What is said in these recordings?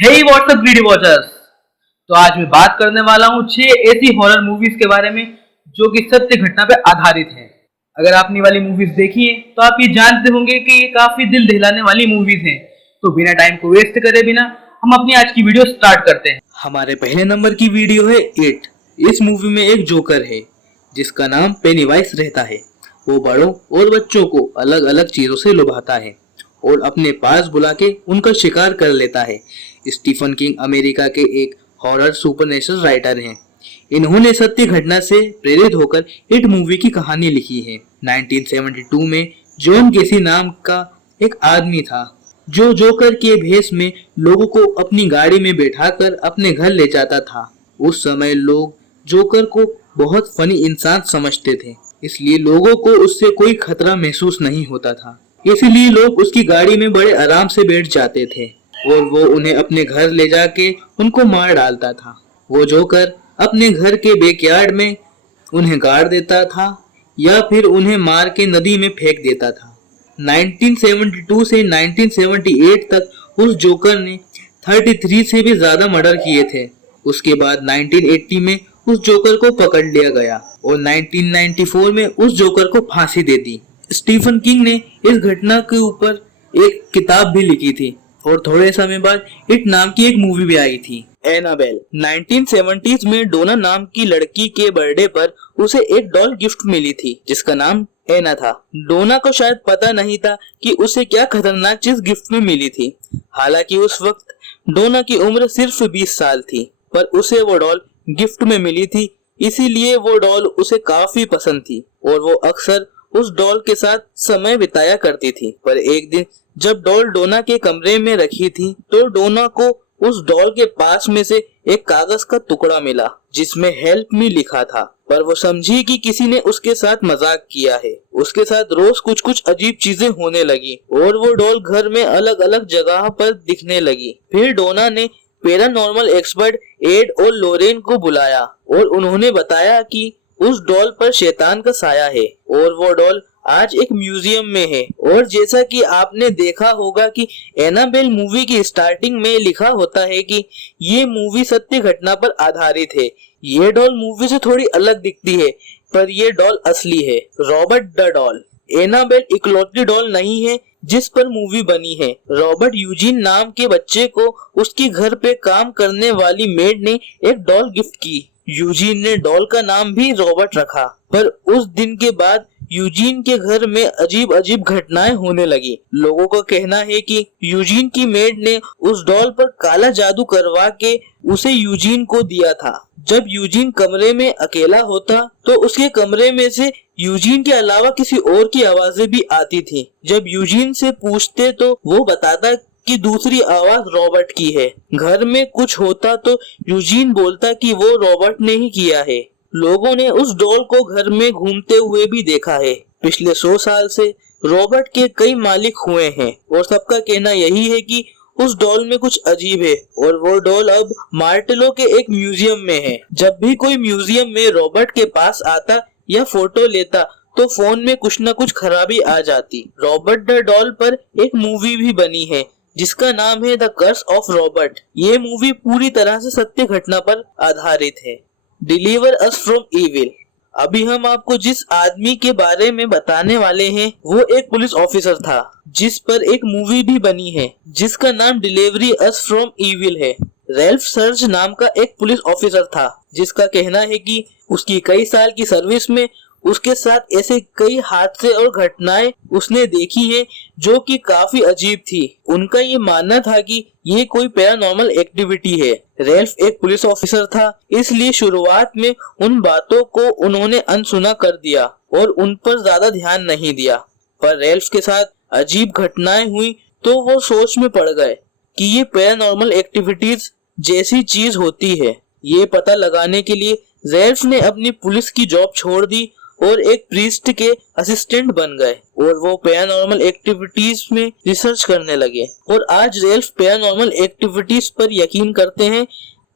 हे WhatsApp greedy watchers. तो आज मैं बात करने वाला हूँ 6 ऐसी हॉरर मूवीज के बारे में जो कि सत्य घटना पर आधारित हैं। अगर आपने वाली मूवीज देखी हैं तो आप ये जानते होंगे कि ये काफी दिल दहलाने वाली मूवीज हैं। तो बिना टाइम को वेस्ट करे बिना हम अपनी आज की वीडियो स्टार्ट करते हैं। हमारे पहले नंबर की वीडियो है इट। इस मूवी में एक जोकर है जिसका नाम पेनीवाइज रहता है। वो बड़ों और बच्चों को अलग अलग चीजों से लुभाता है और अपने पास बुला के उनका शिकार कर लेता है। स्टीफन किंग अमेरिका के एक हॉरर सुपरनेचुरल राइटर हैं। इन्होंने सत्य घटना से प्रेरित होकर इट मूवी की कहानी लिखी है। 1972 में जॉन गेसी नाम का एक आदमी था जो जोकर के भेष में लोगों को अपनी गाड़ी में बैठाकर अपने घर ले जाता था। उस समय लोग जोकर को बहुत फनी इंसान समझते थे, इसलिए लोगों को उससे कोई खतरा महसूस नहीं होता था। इसलिए लोग उसकी गाड़ी में बड़े आराम से बैठ जाते थे और वो उन्हें अपने घर ले जाके उनको मार डालता था। वो जोकर अपने घर के बैकयार्ड में उन्हें गाड़ देता था या फिर उन्हें मार के नदी में फेंक देता था। 1972 से 1978 तक उस जोकर ने 33 से भी ज्यादा मर्डर किए थे। उसके बाद 1980 में उस जोकर को पकड़ लिया गया और 1994 में उस जोकर को फांसी दे दी। स्टीफन किंग ने इस घटना के ऊपर एक किताब भी लिखी थी और थोड़े समय बाद इट नाम की एक मूवी भी आई थी, एनाबेल। 1970s में डोना नाम की लड़की के बर्थडे पर उसे एक डॉल गिफ्ट मिली थी जिसका नाम एना था। डोना को शायद पता नहीं था कि उसे क्या खतरनाक चीज गिफ्ट में मिली थी। हालांकि उस वक्त डोना की उम्र सिर्फ 20 साल थी, पर उसे वो डॉल गिफ्ट में मिली थी, इसीलिए वो डॉल उसे काफी पसंद थी और वो अक्सर उस डॉल के साथ समय बिताया करती थी। पर एक दिन जब डॉल डोना के कमरे में रखी थी तो डोना को उस डॉल के पास में से एक कागज का टुकड़ा मिला जिसमें हेल्प मी लिखा था। पर वो समझी कि किसी ने उसके साथ मजाक किया है। उसके साथ रोज कुछ कुछ अजीब चीजें होने लगी और वो डॉल घर में अलग अलग जगह पर दिखने लगी। फिर डोना ने पैरानॉर्मल एक्सपर्ट एड और लोरेन को बुलाया और उन्होंने बताया कि उस डॉल पर शैतान का साया है और वो डॉल आज एक म्यूजियम में है। और जैसा कि आपने देखा होगा कि एनाबेल मूवी की स्टार्टिंग में लिखा होता है कि ये मूवी सत्य घटना पर आधारित है। ये डॉल मूवी से थोड़ी अलग दिखती है पर ये डॉल असली है। Robert the doll. एनाबेल इकलौती डॉल नहीं है जिस पर मूवी बनी है। रॉबर्ट यूजीन नाम के बच्चे को उसके घर पे काम करने वाली मेड ने एक डॉल गिफ्ट की। यूजीन ने डॉल का नाम भी रॉबर्ट रखा। पर उस दिन के बाद यूजीन के घर में अजीब अजीब घटनाएं होने लगी। लोगों का कहना है कि यूजीन की मेड ने उस डॉल पर काला जादू करवा के उसे यूजीन को दिया था। जब यूजीन कमरे में अकेला होता तो उसके कमरे में से यूजीन के अलावा किसी और की आवाजें भी आती थी। जब यूजीन से पूछते तो वो बताता कि दूसरी आवाज रॉबर्ट की है। घर में कुछ होता तो यूजीन बोलता कि वो रॉबर्ट ने ही किया है। लोगों ने उस डॉल को घर में घूमते हुए भी देखा है। पिछले 100 साल से रॉबर्ट के कई मालिक हुए हैं और सबका कहना यही है कि उस डॉल में कुछ अजीब है और वो डॉल अब मार्टेलो के एक म्यूजियम में है। जब भी कोई म्यूजियम में रॉबर्ट के पास आता या फोटो लेता तो फोन में कुछ न कुछ खराबी आ जाती। रॉबर्ट द डॉल पर एक मूवी भी बनी है जिसका नाम है द कर्स ऑफ रॉबर्ट। ये मूवी पूरी तरह से सत्य घटना पर आधारित है। Deliver us from evil. अभी हम आपको जिस आदमी के बारे में बताने वाले हैं वो एक पुलिस ऑफिसर था जिस पर एक मूवी भी बनी है जिसका नाम डिलीवरी अस फ्रॉम इविल है। रेल्फ सर्ज नाम का एक पुलिस ऑफिसर था जिसका कहना है कि उसकी कई साल की सर्विस में उसके साथ ऐसे कई हादसे और घटनाएं उसने देखी हैं जो कि काफी अजीब थी। उनका ये मानना था कि ये कोई पैरानॉर्मल एक्टिविटी है। रेल्फ एक पुलिस ऑफिसर था, इसलिए शुरुआत में उन बातों को उन्होंने अनसुना कर दिया और उन पर ज्यादा ध्यान नहीं दिया। पर रेल्फ के साथ अजीब घटनाएं हुई तो वो सोच में पड़ गए कि ये पैरानॉर्मल एक्टिविटीज जैसी चीज होती है। ये पता लगाने के लिए रेल्फ ने अपनी पुलिस की जॉब छोड़ दी और एक प्रीस्ट के असिस्टेंट बन गए और वो पैरानॉर्मल एक्टिविटीज में रिसर्च करने लगे और आज रेल्फ पैरानॉर्मल एक्टिविटीज पर यकीन करते हैं।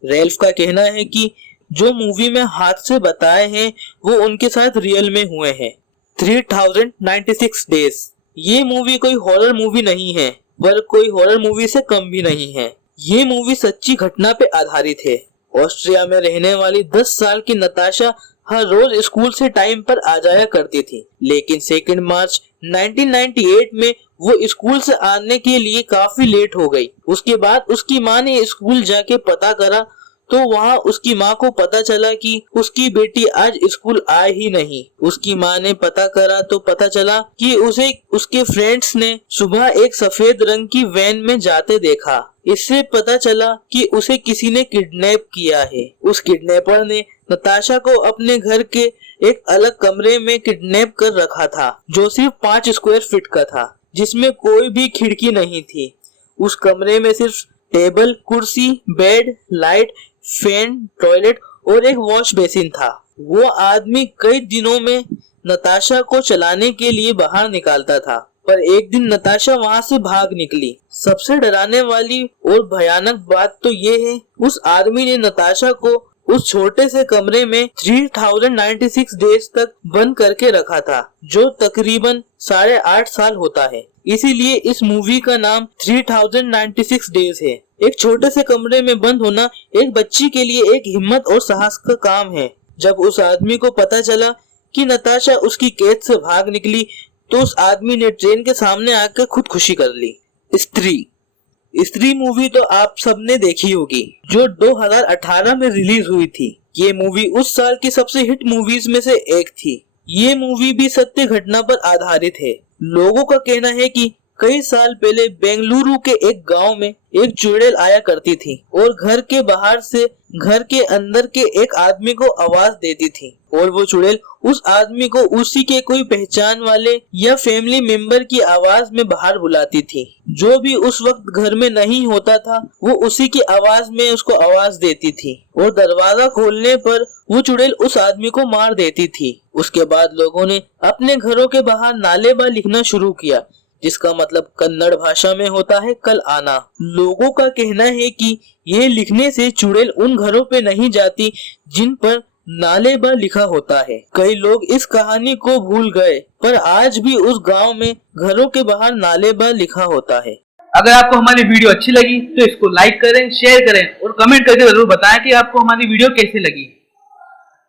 रेल्फ का कहना है कि जो मूवी में हादसे बताए हैं वो उनके साथ रियल में हुए हैं। 3096 डेज। ये मूवी कोई हॉरर मूवी नहीं है पर कोई हॉरर मूवी से कम भी नहीं है। ये मूवी सच्ची घटना पे आधारित है। ऑस्ट्रिया में रहने वाली 10 साल की नताशा हर रोज स्कूल से टाइम पर आ जाया करती थी, लेकिन 2 मार्च 1998 में वो स्कूल से आने के लिए काफी लेट हो गई। उसके बाद उसकी माँ ने स्कूल जाके पता करा तो वहाँ उसकी माँ को पता चला कि उसकी बेटी आज स्कूल आई ही नहीं। उसकी माँ ने पता करा तो पता चला कि उसे उसके फ्रेंड्स ने सुबह एक सफेद रंग की वैन में जाते देखा। इससे पता चला कि उसे किसी ने किडनैप किया है। उस किडनैपर ने नताशा को अपने घर के एक अलग कमरे में किडनैप कर रखा था, जो सिर्फ 5 स्क्वायर फीट का था, जिसमें कोई भी खिड़की नहीं थी। उस कमरे में सिर्फ टेबल, कुर्सी, बेड, लाइट, फैन, टॉयलेट और एक वॉश बेसिन था। वो आदमी कई दिनों में नताशा को चलाने के लिए बाहर निकालता था, पर एक दिन नताशा वहां से भाग निकली। सबसे डराने वाली और भयानक बात तो ये है, उस आदमी ने नताशा को उस छोटे से कमरे में 3096 डेज तक बंद करके रखा था, जो तकरीबन 8.5 साल होता है। इसीलिए इस मूवी का नाम 3096 डेज है। एक छोटे से कमरे में बंद होना एक बच्ची के लिए एक हिम्मत और साहस का काम है। जब उस आदमी को पता चला कि नताशा उसकी कैद से भाग निकली, तो उस आदमी ने ट्रेन के सामने आकर खुदकुशी कर ली। स्त्री मूवी तो आप सबने देखी होगी, जो 2018 में रिलीज हुई थी। ये मूवी उस साल की सबसे हिट मूवीज में से एक थी। ये मूवी भी सत्य घटना पर आधारित है। लोगों का कहना है कि कई साल पहले बेंगलुरु के एक गांव में एक चुड़ैल आया करती थी और घर के बाहर से घर के अंदर के एक आदमी को आवाज देती थी, और वो चुड़ैल उस आदमी को उसी के कोई पहचान वाले या फैमिली मेंबर की आवाज में बाहर बुलाती थी। जो भी उस वक्त घर में नहीं होता था, वो उसी की आवाज में उसको आवाज देती थी, और दरवाजा खोलने पर वो चुड़ैल उस आदमी को मार देती थी। उसके बाद लोगों ने अपने घरों के बाहर नालेबा लिखना शुरू किया, जिसका मतलब कन्नड़ भाषा में होता है कल आना। लोगों का कहना है कि ये लिखने से चुड़ैल उन घरों पे नहीं जाती जिन पर नालेबा लिखा होता है। कई लोग इस कहानी को भूल गए, पर आज भी उस गांव में घरों के बाहर नालेबा लिखा होता है। अगर आपको हमारी वीडियो अच्छी लगी तो इसको लाइक करें, शेयर करें और कमेंट करके जरूर बताएं कि आपको हमारी वीडियो कैसी लगी।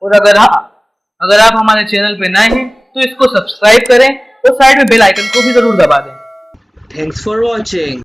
और अगर आप हमारे चैनल पे नए हैं तो इसको सब्सक्राइब करें और साइड में बेल आइकन को भी जरूर दबा दें। Thanks for watching.